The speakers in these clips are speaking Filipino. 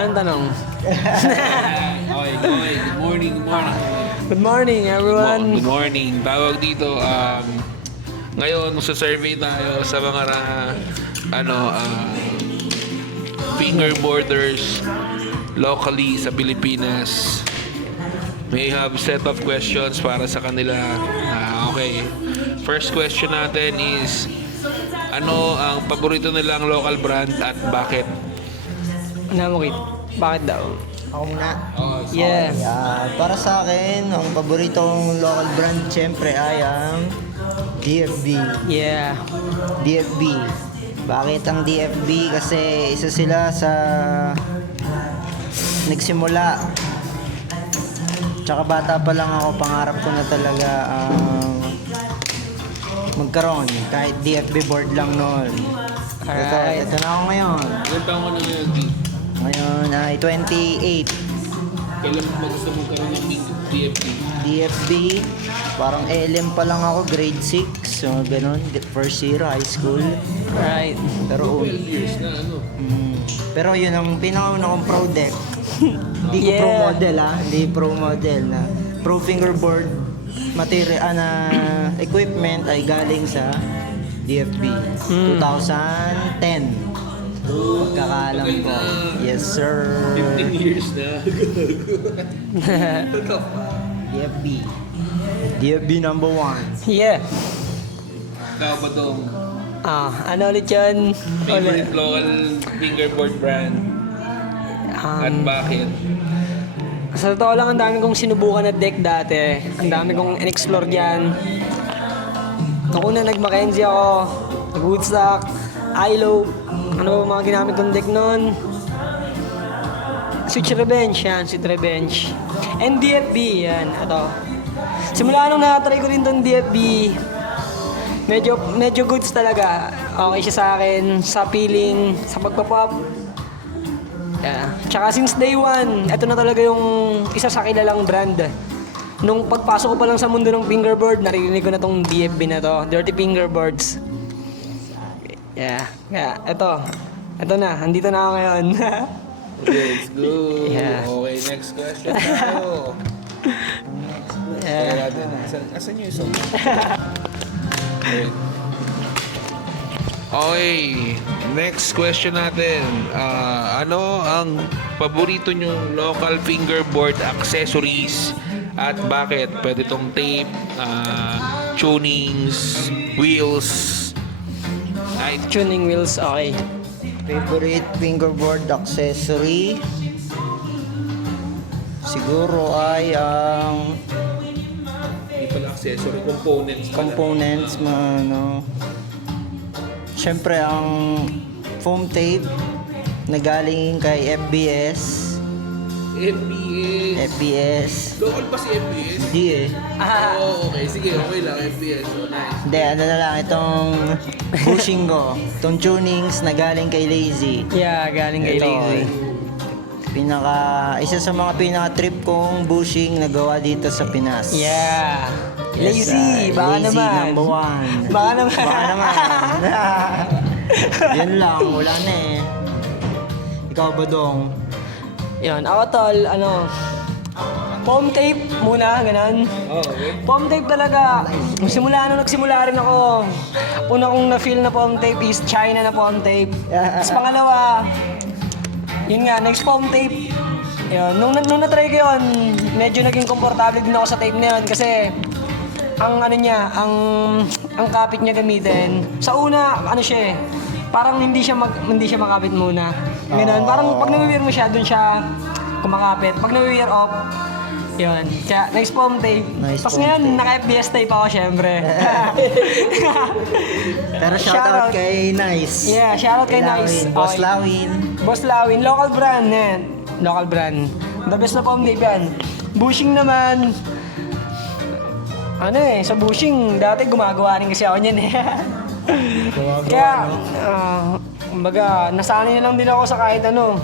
Anong tanong? Okay. Good morning. Good morning, everyone. Good morning. Tawag dito, ngayon, survey tayo sa mga fingerboarders locally sa Pilipinas. May have set of questions para sa kanila. Okay. First question natin is, ano ang paborito nilang local brand at bakit? Ano mo, Kit? Bakit daw? Ako muna. Yeah. Para sa akin, ang paboritong local brand syempre ay ang DFB. Yeah. DFB. Bakit ang DFB? Kasi isa sila sa nagsimula. Tsaka bata pa lang ako, pangarap ko na talaga magkaroon. Kahit DFB board lang noon. Alright. Ito na ako ngayon. Ilan taon ka na ngayon, G? Ngayon ay 28. Kailan mo gusto mo karoon ng DFB? DFB, parang LM pa lang ako, grade 6. So, ganun, first year, high school. Right. Pero, 12 years na, pero yun ang pinakauna kong pro deck. Hindi ko pro Yeah. model hindi pro model na pro fingerboard material na equipment ay galing sa DFB 2010. Pagkakaalam ko. Yes, sir. 15 years na. DFB. DFB number 1. Yeah. Ikaw ba dong? Ano ulit yun? Favorite local fingerboard brand? At bakit? Sa totoo lang, ang dami kong sinubukan na deck dati. Ang dami kong in-explore dyan. Nung una nag-Mackenzie ako, nag-Woodstock, ILO, ano ba mga ginamit kong deck noon? Switch Revenge, yan, Switch Revenge. And DFB, yan, ito. Simula nung na-try ko rin tong DFB, medyo goods talaga. Okay siya sa akin, sa feeling, sa pagpapop. Yeah. Tsaka since day one, ito na talaga yung isa sa kilalang brand. Nung pagpasok ko pa lang sa mundo ng fingerboard, narinig ko na tong DFB na to, Dirty Fingerboards. Yeah, ito na, andito na ako ngayon. Let's go. Yeah. Okay, next question tayo. Yeah. Asan yung isa? Okay, next question natin. Ano ang paborito nyong local fingerboard accessories at bakit? Pwede tong tape, tunings, wheels. Tuning wheels, okay. Favorite fingerboard accessory siguro ay ang Hindi pala accessory, components pala. components syempre ang foam tape na galing kay FBS. Local pa si FBS? Hindi Okay. Sige, okay lang. FBS. So, nice. Hindi, ano na lang, itong bushing ko. Itong tunings na galing kay Lazy. Yeah, galing kay Ito, Lazy. isa sa mga pinaka-trip kong bushing na gawa dito sa Pinas. Yeah. Yes, Lazy, baka Lazy naman. number 1. Baka naman. Baka naman. Yun lang, wala na eh. Ikaw ba dong? Yun, ako tol, foam tape muna, ganun. Okay. Foam tape talaga. Nagsimula rin ako. Una kong na-feel na foam tape is China na foam tape. Tapos pangalawa, yun nga, next foam tape. Yun, nung na-try ko yun, medyo naging komportable din ako sa tape na yun kasi ang kapit niya gamitin. Sa una, siya parang hindi siya makapit muna. Ganun, parang pag nawi-wear mo siya, dun siya kumakapit. Pag nawi-wear off, yun. Kaya, nice foam tape. Nice Tapos foam ngayon, tape. naka-FBS tape ako, syempre. Pero shoutout kay Nice. Yeah, shoutout kay Nice. Boss Okay. Lawin. Boss Lawin, local brand yan. Local brand. The best na foam tape yan. Bushing naman. Sa bushing, dati gumagawa rin kasi ako niyan eh. Kaya, kumbaga, nasanay na lang din ako sa kahit ano.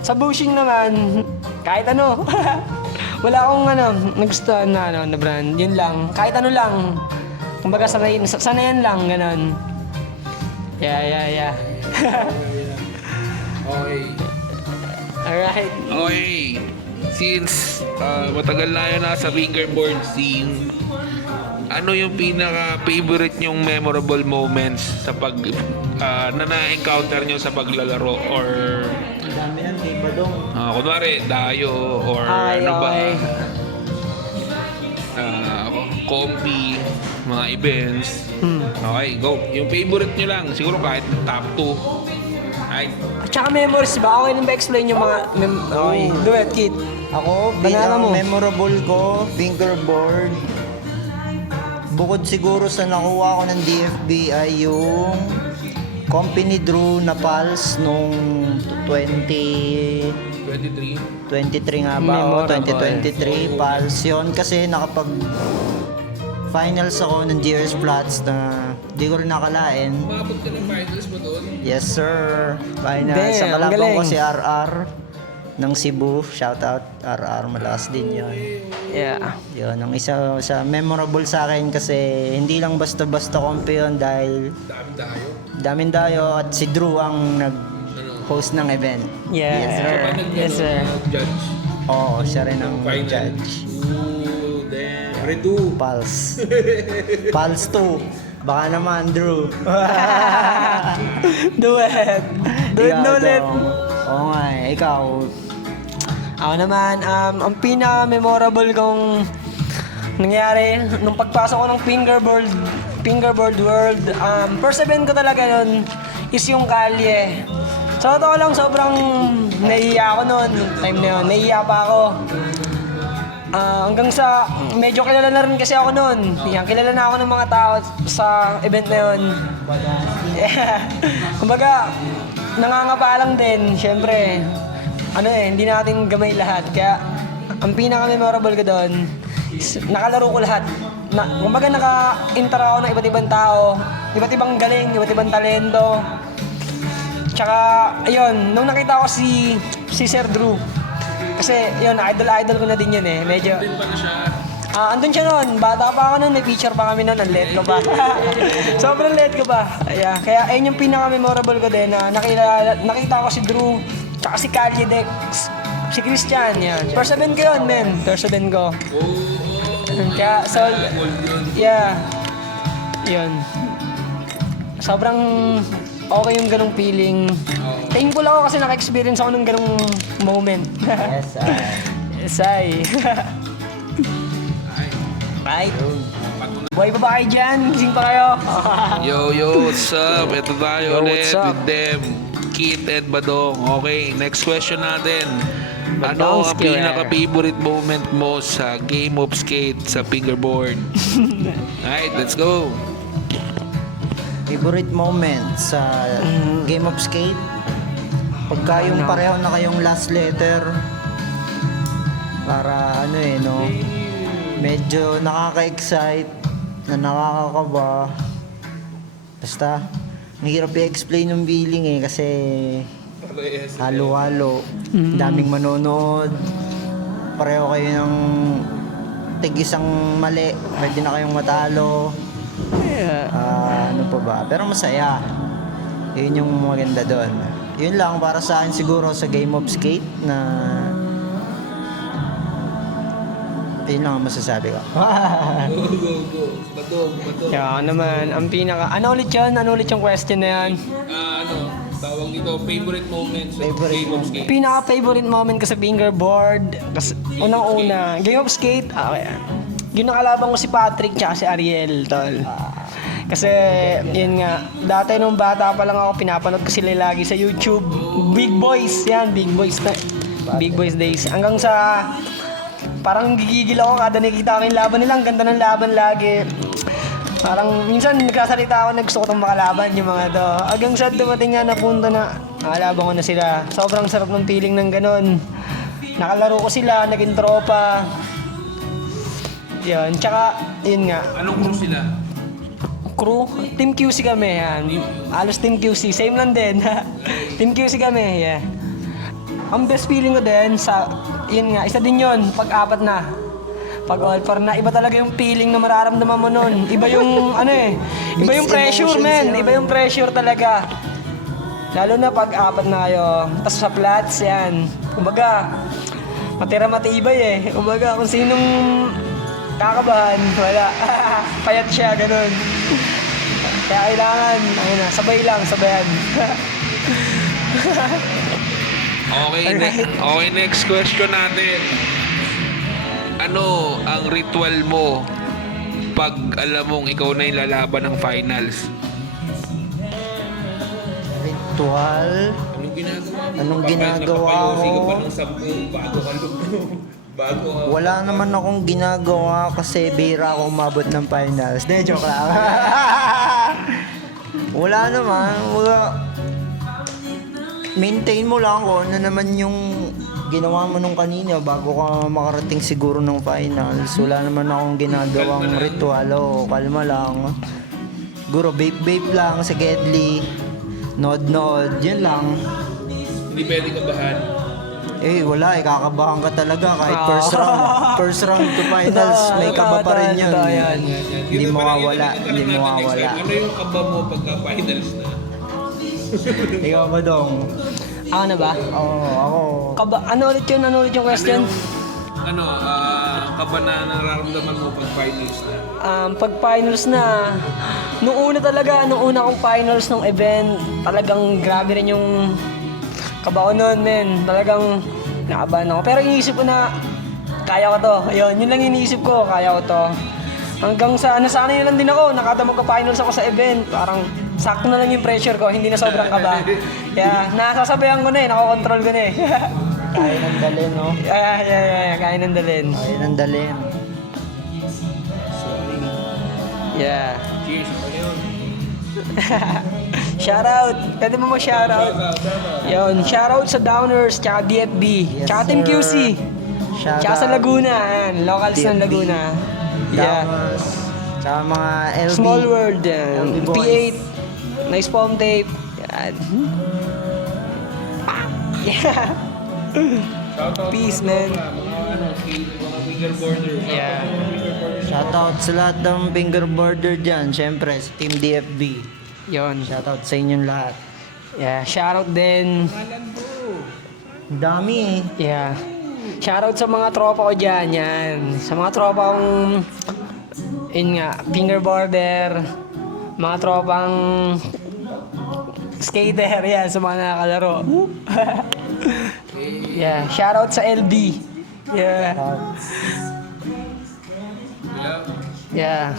Sa bushing naman, kahit ano. Wala akong nagustuhan na brand. Yun lang. Kahit ano lang. Kumbaga, sanayan lang, ganon. Yeah. Okay. Alright. Okay. Since matagal na yun nasa fingerboard scene, ano yung pinaka-favorite nyong memorable moments sa na na-encounter nyo sa paglalaro or Ang dami yan, kay Badong. kunwari, dayo or Ay, ano ba? okay. Combi, mga events. Okay, go. Yung favorite nyo lang, siguro kahit top 2. Right? At saka memories ba? Okay nang ba-explain yung mga... Okay, do it, Kit. Ako, Banana bilang mo. memorable ko, fingerboard. Bukod siguro sa nakuha ko ng DFB ay yung company Drew na Pulse nung 23. 23 nga ba? O, Memorable. 2023 Pulse yun kasi nakapag finals ako ng GRS Flats na di ko rin nakalain. Umabot ka ng finals ba doon? Yes sir. Finals. Damn, Sa ang kalaban galing. ko si RR ng Cebu. Shout out RR. Malakas din yun. Yeah. Yun, ang isa sa memorable sa akin kasi hindi lang basta-basta kompi yun dahil Dami tayo. daming dayo at si Drew ang nag-host ng event. Yeah. Yes, sir. Yes, sir. Judge. Oo, siya rin ang Final. judge. Ooh, damn. Redo. Pulse. Pulse 2. Baka naman, Drew. Do it. Do it, Ikaw, no let. Dong. Oo nga, ikaw. Ako naman, ang pinaka-memorable kong nangyari nung pagpasok ko ng fingerboard world, first event ko talaga nun is yung kalye. Sa totoo lang, sobrang nahihiya ako nun. Time na yun, nahihiya pa ako. Hanggang sa, medyo kilala na rin kasi ako nun. Yan, kilala na ako ng mga tao sa event na yun. Yeah. Kumbaga, nangangapa lang din, syempre. Hindi natin gamay lahat. Kaya, ang pinaka-memorable ko doon, nakalaro ko lahat. Kumbaga, naka-interact ako ng iba't ibang tao, iba't ibang galing, iba't ibang talento. Tsaka, ayun, nung nakita ko si Sir Drew, kasi, yun, idol ko na din yun eh. Medyo, andun siya noon, bata pa ako noon, may picture pa kami noon, ang late ko pa. Sobrang late ko pa. Yeah, kaya ayun yung pinaka-memorable ko din na nakita ko si Drew, tsaka si Kalye Dex, si Christian, yan. First event ko yun, men. First event ko. Kaya, so, yeah. Yun. Sobrang okay yung ganong feeling. Thankful ako kasi naka-experience ako ng ganong moment. Yes, Yes, ay. Right. Buhay pa ba kayo dyan? Gising pa kayo? Yo, what's up? Ito tayo Yo, ulit what's up? with them. Kit and Badong. Okay, next question natin. Ano Badong ang Square. pinaka-favorite moment mo sa game of skate sa fingerboard? Alright, let's go. favorite moment sa game of skate? Pagka yung pareho na kayong last letter, para medyo nakaka-excite, na nakakakaba. Basta, mahirap i-explain yung feeling kasi halo-halo, daming manonood, pareho kayo ng tig-isang mali, pwede na kayong matalo. Ano pa ba? Pero masaya. Yun yung maganda doon. Yun lang para sa akin siguro sa game of skate na yun lang ang masasabi ko. Go. Badong. Kaya naman, ang pinaka... Ano ulit yun? Ano ulit yung question na yan? Tawag dito, favorite moments sa Favorite game of skate. Pinaka-favorite moment ko sa fingerboard, kasi unang-una, game of skate, yun ang kalaban ko si Patrick tsaka si Ariel, tol. Kasi, yun nga, dati nung bata pa lang ako, pinapanood ko sila lagi sa YouTube. Big Boys, yan, Big Boys days. Hanggang sa, parang gigigil ako kada nakikita ko yung laban nila, ang ganda ng laban lagi. Parang minsan nagkasalita ako na gusto ko itong makalaban yung mga to. Hanggang sa dumating nga na punto na nakalaban ko na sila. Sobrang sarap ng feeling ng ganun. Nakalaro ko sila, naging tropa. Yun, tsaka yun nga. Anong crew sila? Crew, Team QC kami yan. Halos Team QC, same lang din. Team QC kami, yeah. Ang best feeling ko din yun nga, isa din yun, pag-apat na. Pag all four na, iba talaga yung feeling na mararamdaman mo nun. Iba yung, iba yung Mixed pressure, emotions man. yun. Iba yung pressure talaga. Lalo na pag-apat na kayo. Tapos sa flats, yan. Kumbaga, matira matibay eh. Kumbaga, kung sinong kakabahan, wala. Payat siya, ganun. Kaya kailangan, ayun na, sabay lang, sabayan. Okay, next question natin. Ano ang ritual mo pag alam mong ikaw na yung lalaban ng finals? Ritual? Anong ginagawa mo? Anong ginagawa Napapayosi ka ko? pa ng 10 bago ka Wala naman akong ginagawa kasi bira ako umabot ng finals. De, joke lang. Wala naman. Maintain mo lang kung ano naman yung ginawa mo nung kanina bago ka makarating siguro ng finals. Wala naman akong ginagawang ritual. O, kalma lang. Siguro vape lang sa Gedli. Nod, yun lang. Hindi pwede kabahan. Eh, wala eh. Kakabahan ka talaga kahit first round. First round to finals, may kaba pa rin yun. Hindi mawawala. Ano yung kaba mo pagka finals na? Ikaw ba dong? Ako na ba? Ako. Ano ulit yung question? Kaba na nararamdaman mo pag finals na? Pag finals na, nung una kong finals ng event, talagang grabe rin yung kaba ko nun, men. Talagang nakabahan ako. Pero iniisip ko na, kaya ko to. Ayun, yun lang iniisip ko, kaya ko to. Hanggang sa, nasanay na lang din ako, nakadamag ka finals ako sa event. Parang, sakto na lang yung pressure ko, hindi na sobrang kaba. Kaya, nasasabayan ko na eh, nakokontrol ko na eh. Kaya ng dalin, no? Kaya nang dalhin. Kaya ng dalin. Yeah. Cheers, ako yun. Shoutout! Pwede mo mag-shoutout. Yun, shoutout sa Downers, tsaka DFB, Yes, tsaka Team sir. QC, Shout tsaka sa out. Laguna, yan, locals ng DFB. Laguna. Yeah. Damas. Tsaka mga LB. Small World, yan. LB boys. P8, nice palm tape. Yan. Yeah. Shoutout Peace, mga man. tropa, mga fingerboarder. Yeah. Shoutout sa lahat ng fingerboarder dyan. Siyempre, sa Team DFB. Yun. Shoutout sa inyong lahat. Yeah, shoutout din. Ang dami eh. Yeah. Shoutout sa mga tropa ko dyan, yan. Sa mga tropa kong, yun nga, fingerboarder, mga tropang skater, yan, sa mga nakakalaro. Yeah, shoutout sa LB. Yeah. Yeah.